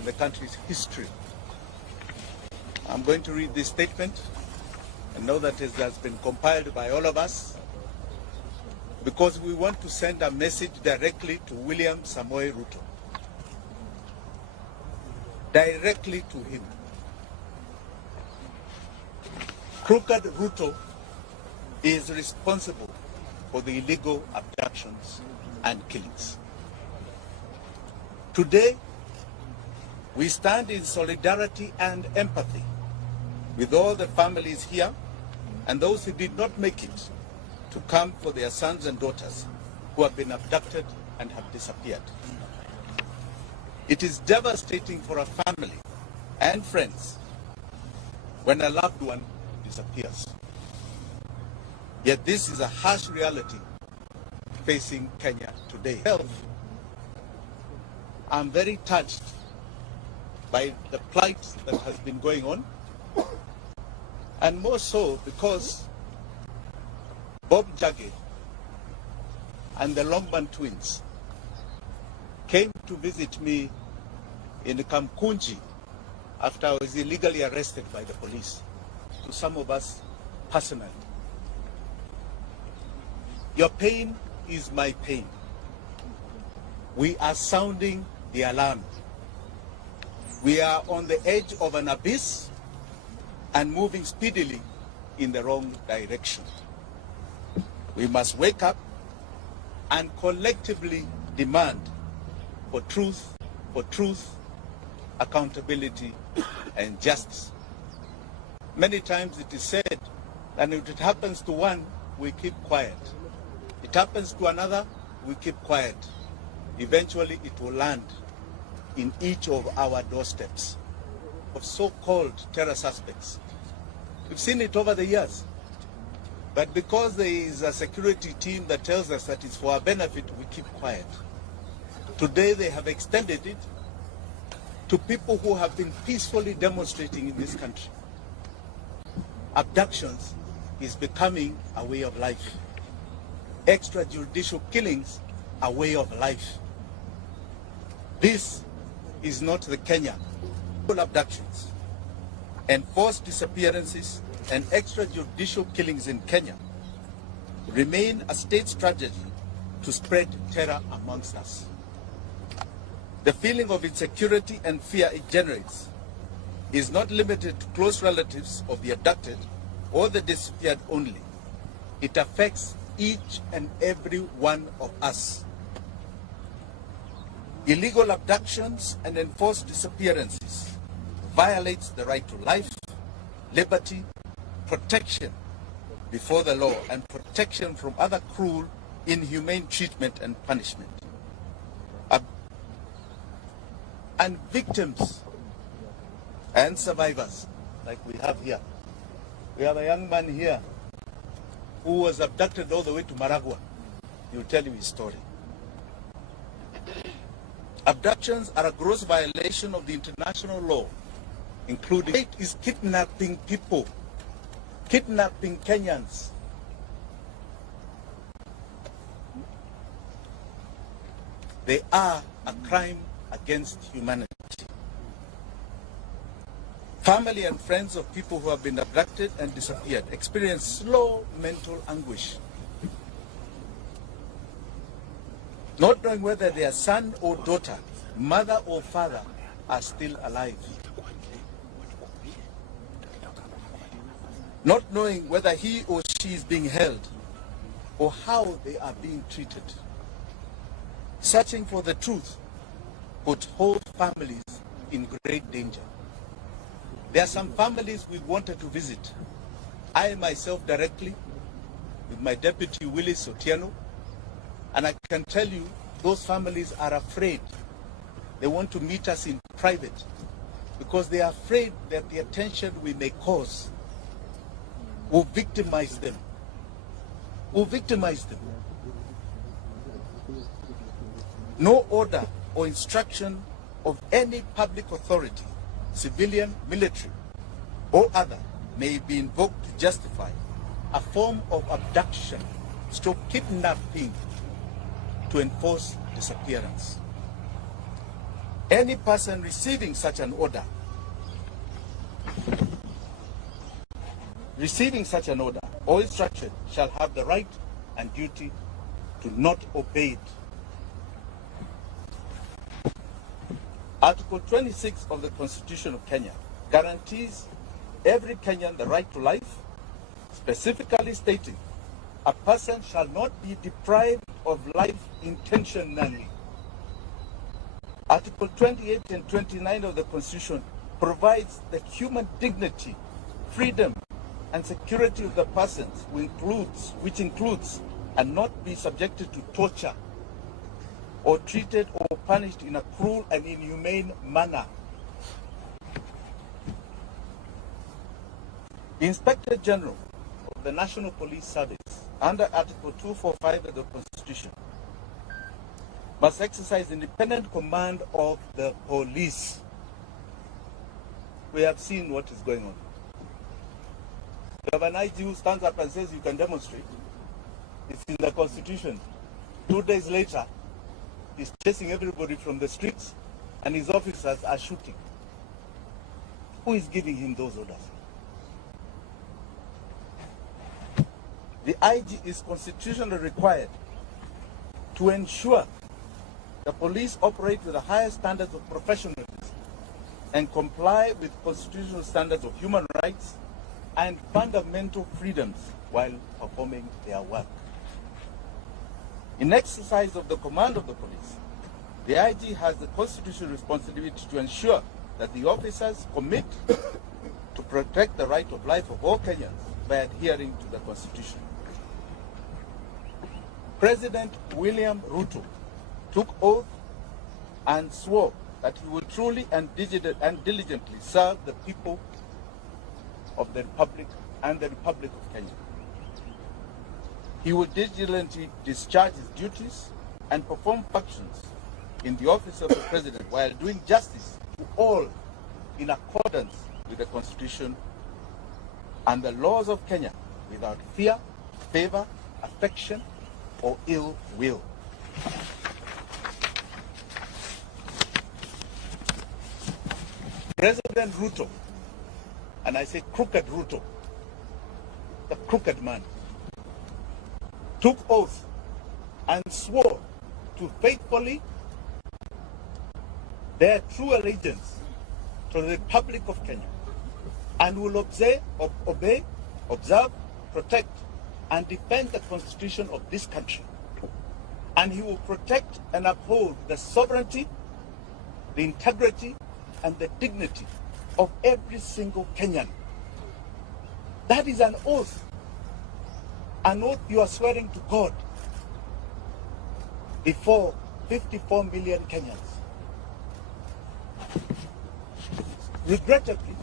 in the country's history. I'm going to read this statement and know that it has been compiled by all of us because we want to send a message directly to William Samoei Ruto. Directly to him. Crooked Ruto is responsible for the illegal abductions and killings. Today, we stand in solidarity and empathy with all the families here and those who did not make it to come for their sons and daughters who have been abducted and have disappeared. It is devastating for a family and friends when a loved one disappears. Yet this is a harsh reality facing Kenya today. I'm very touched by the plight that has been going on, and more so because Bob Jage and the Longman twins came to visit me in Kamkunji after I was illegally arrested by the police, to some of us personally. Your pain is my pain. We are sounding the alarm. We are on the edge of an abyss and moving speedily in the wrong direction. We must wake up and collectively demand for truth, accountability, and justice. Many times it is said that if it happens to one, we keep quiet. It happens to another, we keep quiet. Eventually it will land in each of our doorsteps of so-called terror suspects. We've seen it over the years. But because there is a security team that tells us that it's for our benefit, we keep quiet. Today they have extended it to people who have been peacefully demonstrating in this country. Abductions is becoming a way of life. Extrajudicial killings a way of life. This is not the Kenya. Abductions, enforced disappearances, and extrajudicial killings in Kenya remain a state strategy to spread terror amongst us. The feeling of insecurity and fear it generates is not limited to close relatives of the abducted or the disappeared only. It affects each and every one of us. Illegal abductions and enforced disappearances violates the right to life, liberty, protection before the law, and protection from other cruel, inhumane treatment and punishment. And victims and survivors, like we have here. We have a young man here who was abducted all the way to Maragua. He will tell you his story. Abductions are a gross violation of the international law, including it is kidnapping people, kidnapping Kenyans. They are a crime against humanity. Family and friends of people who have been abducted and disappeared experience slow mental anguish, not knowing whether their son or daughter, mother or father are still alive, not knowing whether he or she is being held or how they are being treated. Searching for the truth put whole families in great danger. There are some families we wanted to visit. I myself directly, with my deputy Willis Otieno, and I can tell you those families are afraid. They want to meet us in private because they are afraid that the attention we may cause will victimize them. No order or instruction of any public authority, civilian, military, or other, may be invoked to justify a form of abduction, kidnapping, to enforce disappearance. Any person receiving such an order, or instruction shall have the right and duty to not obey it. Article 26 of the Constitution of Kenya guarantees every Kenyan the right to life, specifically stating a person shall not be deprived of life intentionally. Article 28 and 29 of the Constitution provides the human dignity, freedom, and security of the persons, which includes and not be subjected to torture or treated or punished in a cruel and inhumane manner. The Inspector General of the National Police Service, under Article 245 of the Constitution, must exercise independent command of the police. We have seen what is going on. You have an IG who stands up and says you can demonstrate. It's in the Constitution. 2 days later, he's chasing everybody from the streets and his officers are shooting. Who is giving him those orders? The IG is constitutionally required to ensure the police operate with the highest standards of professionalism and comply with constitutional standards of human rights and fundamental freedoms while performing their work. In exercise of the command of the police, the IG has the constitutional responsibility to ensure that the officers commit to protect the right of life of all Kenyans by adhering to the Constitution. President William Ruto took oath and swore that he will truly and diligently serve the people of the Republic and the Republic of Kenya. He will diligently discharge his duties and perform functions in the office of the President while doing justice to all in accordance with the Constitution and the laws of Kenya without fear, favor, affection, or ill will. President Ruto, and I say crooked Ruto, the crooked man, took oath and swore to faithfully bear true allegiance to the Republic of Kenya and will obey, observe, protect, and defend the Constitution of this country. And he will protect and uphold the sovereignty, the integrity, and the dignity of every single Kenyan. That is an oath you are swearing to God before 54 million Kenyans. Regrettably,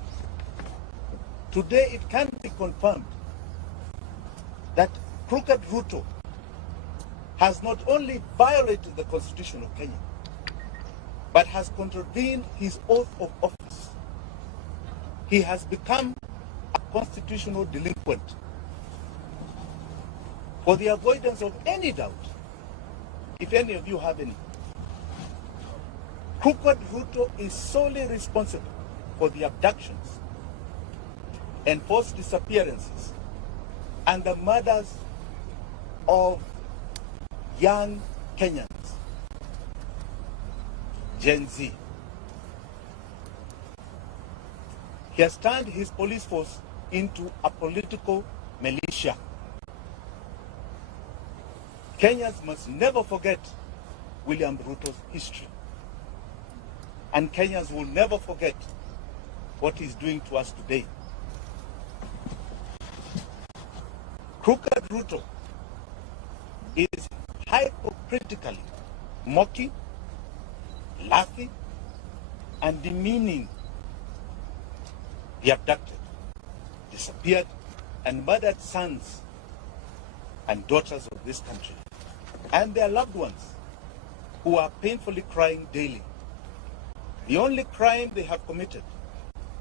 today it can be confirmed that crooked Ruto has not only violated the Constitution of Kenya, but has contravened his oath of office. He has become a constitutional delinquent. For the avoidance of any doubt, if any of you have any, crooked Ruto is solely responsible for the abductions, enforced disappearances, and the murders of young Kenyans, Gen Z. He has turned his police force into a political militia. Kenyans must never forget William Ruto's history. And Kenyans will never forget what he's doing to us today. Crooked Ruto is hypocritically mocking, laughing, and demeaning the abducted, disappeared, and murdered sons and daughters of this country, and their loved ones who are painfully crying daily. The only crime they have committed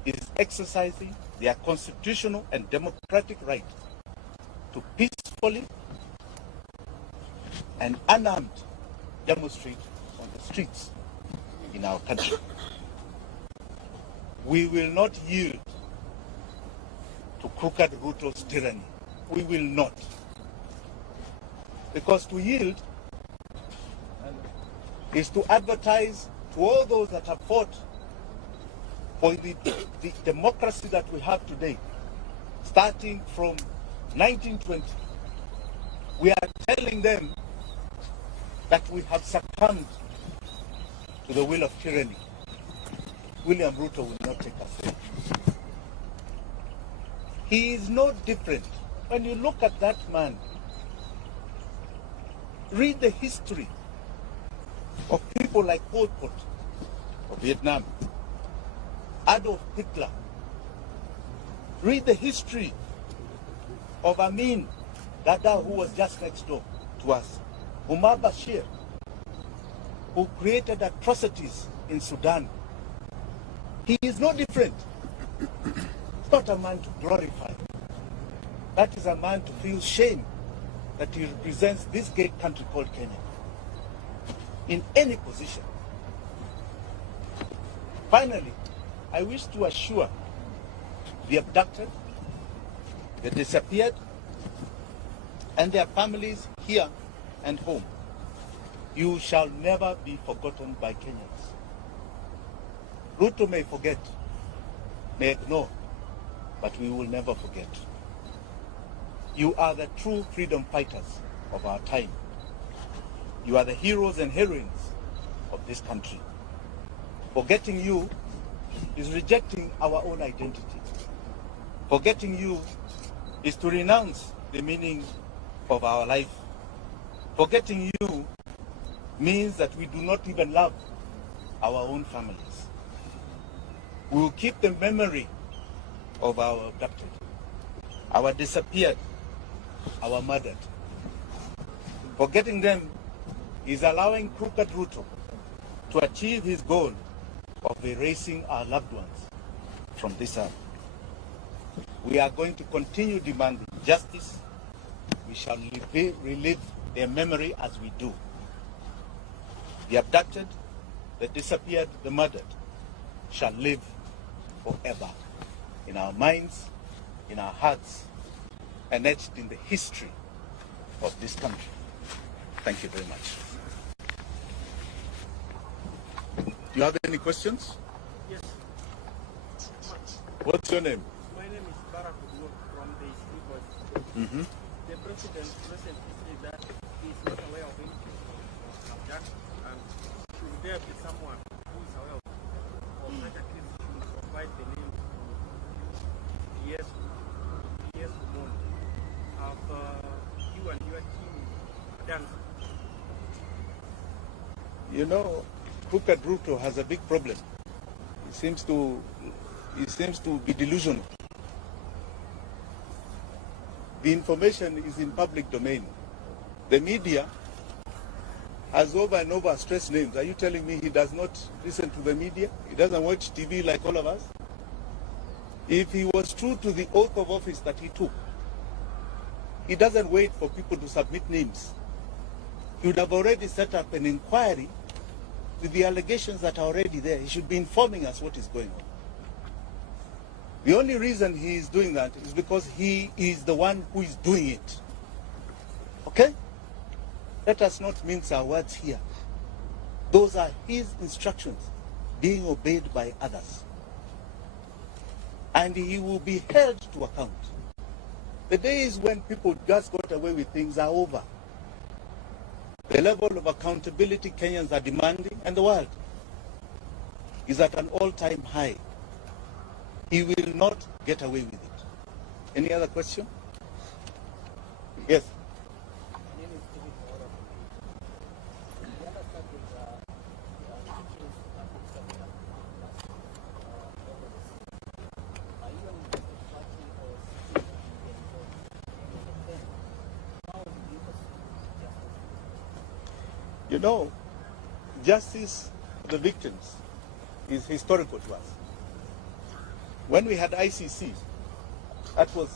is exercising their constitutional and democratic right to peacefully and unarmed demonstrate on the streets. in our country. We will not yield to crooked Ruto's tyranny. We will not. Because to yield is to advertise to all those that have fought for the democracy that we have today, starting from 1920. We are telling them that we have succumbed to the will of tyranny. William Ruto will not take us there. He is no different. When you look at that man, read the history of people like Pol Pot of Vietnam, Adolf Hitler. Read the history of Amin Dada, who was just next door to us, Umar Bashir, who created atrocities in Sudan. He is no different. It's not a man to glorify. That is a man to feel shame that he represents this great country called Kenya in any position. Finally, I wish to assure the abducted, the disappeared, and their families here and home, you shall never be forgotten by Kenyans. Ruto may forget, may ignore, but we will never forget. You are the true freedom fighters of our time. You are the heroes and heroines of this country. Forgetting you is rejecting our own identity. Forgetting you is to renounce the meaning of our life. Forgetting you means that we do not even love our own families. We will keep the memory of our abducted, our disappeared, our murdered. Forgetting them is allowing crooked Ruto to achieve his goal of erasing our loved ones from this earth. We are going to continue demanding justice. We shall relive their memory as we do. The abducted, the disappeared, the murdered shall live forever in our minds, in our hearts, and etched in the history of this country. Thank you very much. Do you have any questions? Yes. What's your name? My name is Barack from the Speakers. The president recently said that he is not aware of any abduction, and should there be someone who is aware of such a case, should provide the name to yes, have you and your team done? You know, crooked Ruto has a big problem. He seems to be delusional. The information is in public domain. The media has over and over stressed names. Are you telling me he does not listen to the media? He doesn't watch TV like all of us? If he was true to the oath of office that he took, he doesn't wait for people to submit names. He would have already set up an inquiry with the allegations that are already there. He should be informing us what is going on. The only reason he is doing that is because he is the one who is doing it. Okay? Let us not mince our words here. Those are his instructions being obeyed by others. And he will be held to account. The days when people just got away with things are over. The level of accountability Kenyans are demanding, and the world, is at an all-time high. He will not get away with it. Any other question? Yes. You know, justice for the victims is historical to us. When we had ICC, that was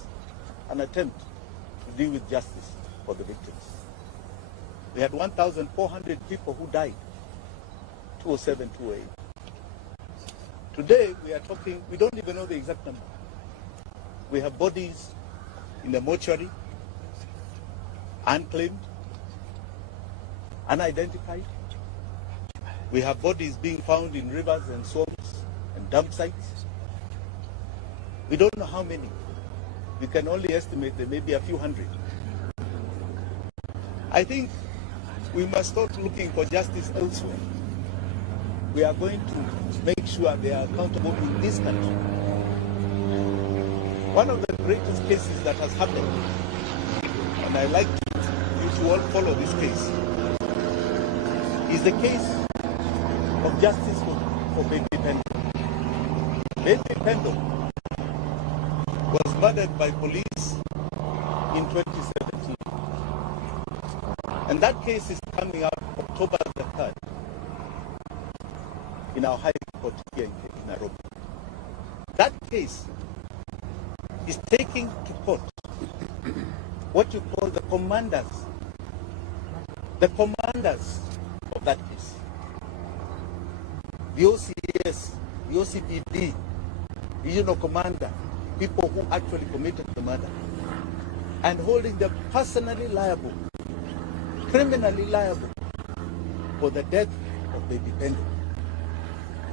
an attempt to deal with justice for the victims. We had 1,400 people who died 207, 208. Today we are talking, we don't even know the exact number. We have bodies in the mortuary, unclaimed, unidentified. We have bodies being found in rivers and swamps and dump sites. We don't know how many. We can only estimate there may be a few hundred. I think we must start looking for justice elsewhere. We are going to make sure they are accountable in this country. One of the greatest cases that has happened, and I like you to all follow this case, is the case of justice for Baby Pendo. Baby Pendo was murdered by police in 2017. And that case is coming up October the 3rd in our High Court here in Nairobi. That case is taking to court what you call the commanders of that case. The OCS, the OCPD, regional commander, people who actually committed the murder, and holding them personally liable, criminally liable for the death of Baby Pendo.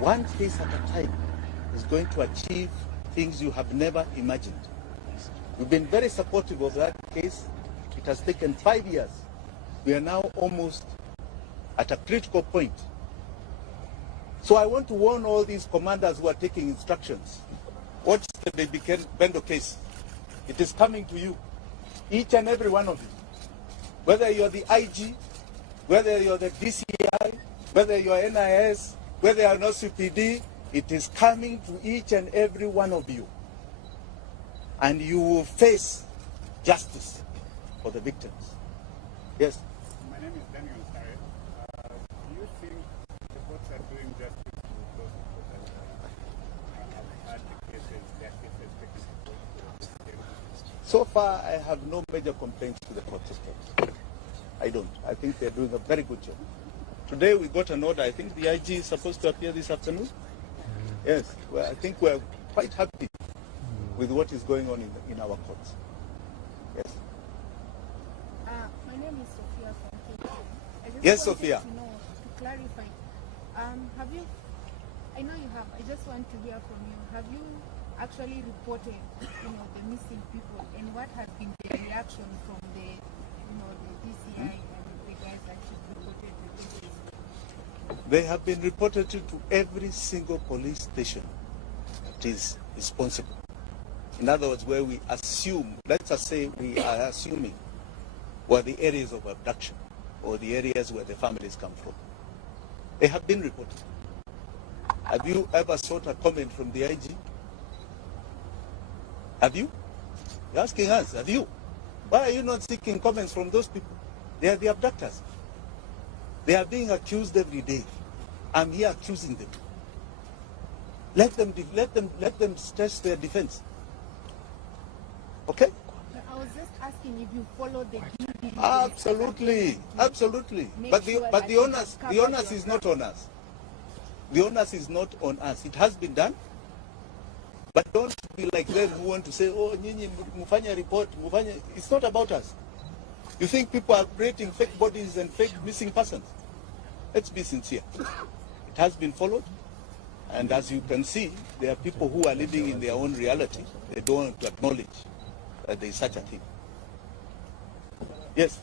One case at a time is going to achieve things you have never imagined. We've been very supportive of that case. It has taken 5 years. We are now almost at a critical point. So I want to warn all these commanders who are taking instructions. Watch the Baby Pendo case. It is coming to you, each and every one of you. Whether you're the IG, whether you're the DCI, whether you're NIS, whether you're an OCPD, it is coming to each and every one of you. And you will face justice for the victims. Yes? My name is Daniel Sare. Do you think the courts are doing justice to those people that have had the cases, their cases taken to court? So far, I have no major complaints to the court system. I don't. I think they're doing a very good job. Today we got an order. I think the IG is supposed to appear this afternoon. Yes. Well, I think we're quite happy with what is going on in our courts. Yes. My name is Sophia from Kenyan. Yes, Sophia. To clarify, have you? I know you have. I just want to hear from you. Have you actually reported, the missing people, and what has been the reaction from the, the DCI and the guys that you reported the cases? They have been reported to every single police station that is responsible. In other words, where we assume, let's just say we are assuming, were the areas of abduction or the areas where the families come from. They have been reported. Have you ever sought a comment from the IG? Have you? You're asking us, have you? Why are you not seeking comments from those people? They are the abductors. They are being accused every day. I'm here accusing them. Let them stress their defense. Okay? I was just asking if you follow the due diligence. Absolutely, absolutely. But the onus is not on us. The onus is not on us. It has been done. But don't be like them who want to say, oh, nyinyi mufanya report, mufanya. It's not about us. You think people are creating fake bodies and fake missing persons? Let's be sincere. It has been followed. And as you can see, there are people who are living in their own reality. They don't want to acknowledge that there is such a thing. Yes.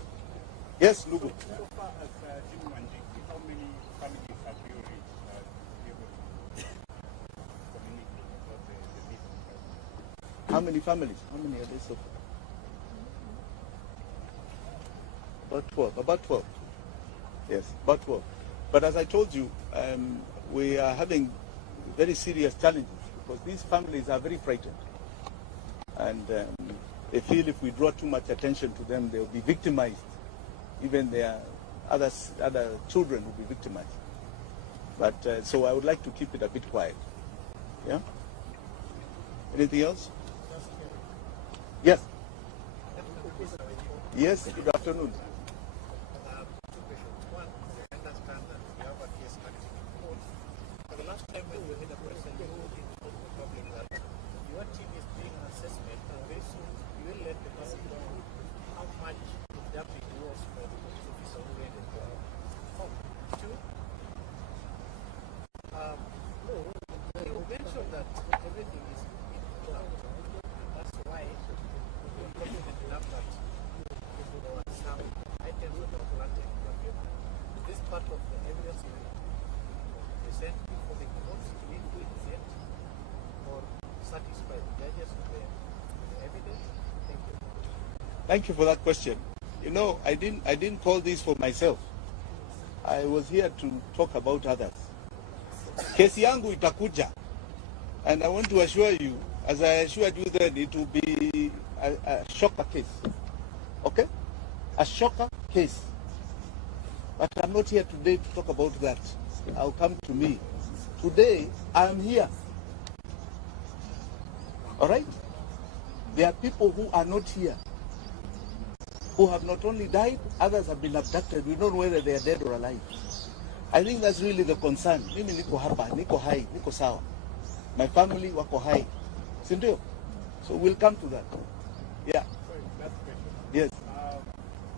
Yes, Lugo. So far as Jimi Wanjigi, how many families have you reached to be able to communicate about the missing persons? How many families? How many are there so far? About 12. About 12. Yes, about 12. But as I told you, we are having very serious challenges because these families are very frightened. And they feel if we draw too much attention to them, they'll be victimized. Even their other children will be victimized. But so I would like to keep it a bit quiet. Yeah? Anything else? Yes. Yes, good afternoon. that everything is in order. And that's why we're confident enough that there were some items that were planted in the paper. This part of the evidence will be present before the courts to need to exempt or satisfy the judges with the evidence. Thank you. Thank you for that question. You know, I didn't call this for myself. I was here to talk about others. Kesi yangu itakuja, and I want to assure you, as I assured you then, it will be a shocker case. Okay? A shocker case. But I'm not here today to talk about that. I'll come to me. Today, I'm here. All right? There are people who are not here, who have not only died, others have been abducted. We don't know whether they are dead or alive. I think that's really the concern. Mimi niko hapa, niko hai, niko sawa. My family wako hai. Sindio? So we'll come to that. Yeah. Sorry, last question. Yes.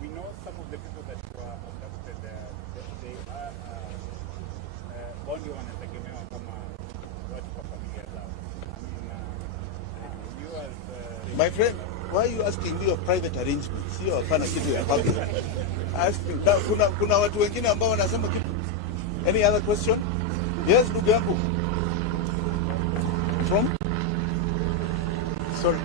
We know some of the people that were abducted, they are only wanategemewa kama watu kwa familia zao. I mean, you as My friend, why are you asking me of private arrangements? Sio hapana kitu ya public. Asking, kuna watu wengine ambao wanasema kitu. Any other question? Yes, ndugu yangu. From? Sorry.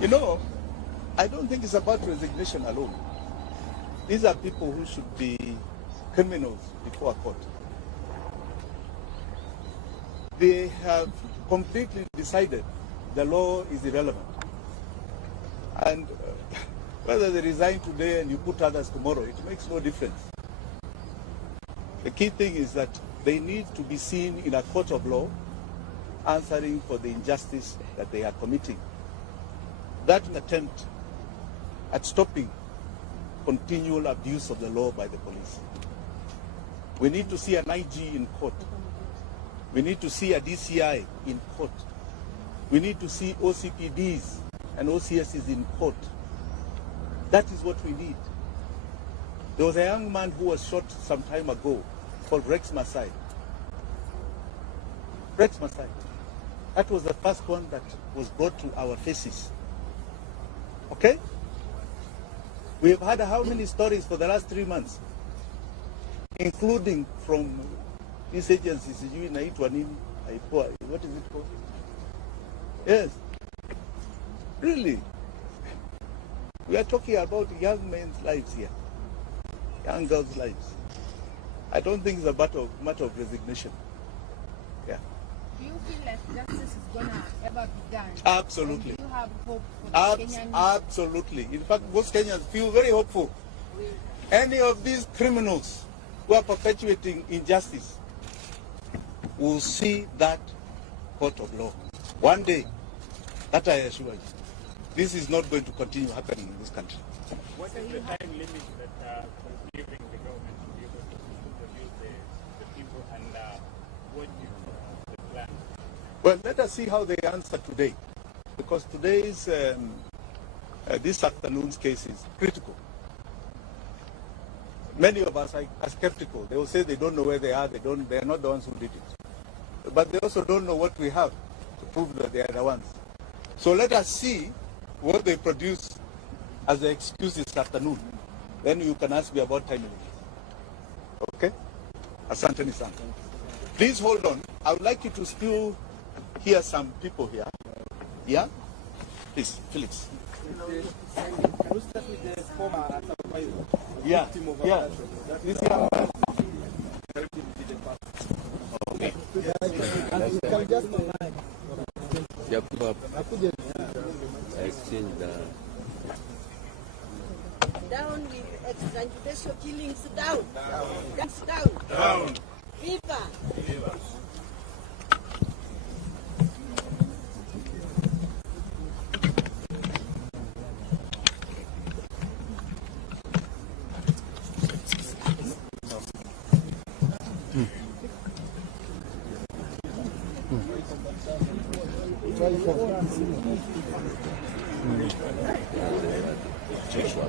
You know, I don't think it's about resignation alone. These are people who should be criminals before a court. They have completely decided the law is irrelevant. And whether they resign today and you put others tomorrow, it makes no difference. The key thing is that they need to be seen in a court of law answering for the injustice that they are committing. That's an attempt at stopping continual abuse of the law by the police. We need to see an IG in court. We need to see a DCI in court. We need to see OCPDs and OCSs in court. That is what we need. There was a young man who was shot some time ago called Rex Masai. Rex Masai. That was the first one that was brought to our faces. Okay? We have had how many stories for the last 3 months? Including from these agencies, what is it called? Yes. Really. We are talking about young men's lives here. Young girls' lives. I don't think it's a matter of resignation. Yeah. Do you feel like justice is going to ever be done? Absolutely. And do you have hope for the Kenyan? Absolutely. In fact, most Kenyans feel very hopeful. Any of these criminals who are perpetuating injustice will see that court of law. One day, that I assure you, this is not going to continue happening in this country. what is the time limit that is giving the government to be able to interview the people, and what is the plan? Well, let us see how they answer today, because today's this afternoon's case is critical. Many of us are skeptical. They will say they don't know where they are. They are not the ones who did it, but they also don't know what we have to prove that they are the ones. So let us see what they produce as the excuse this afternoon. Then you can ask me about time limits. Okay? Asante sana. Please hold on. I would like you to still hear some people here. Yeah? Please, Felix. We'll start with the former supervisor. Yeah. Yeah. This young man. Okay. Exchange the down with extrajudicial killings, down. Down. Viva. Joshua.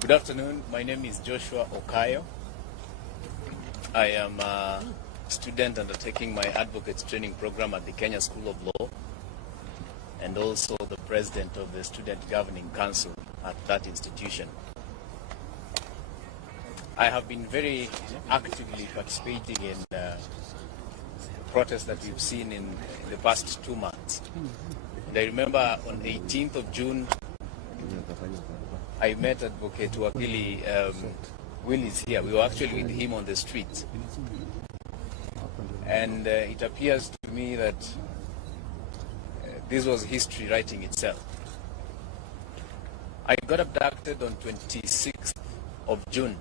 Good afternoon. My name is Joshua Okayo. I am a student undertaking my advocates training program at the Kenya School of Law, and also the president of the Student Governing Council at that institution. I have been very actively participating in protests that we've seen in the past 2 months. And I remember on 18th of June, I met Advocate Wakili Willis here. We were actually with him on the street. And it appears to me that this was history writing itself. I got abducted on 26th of June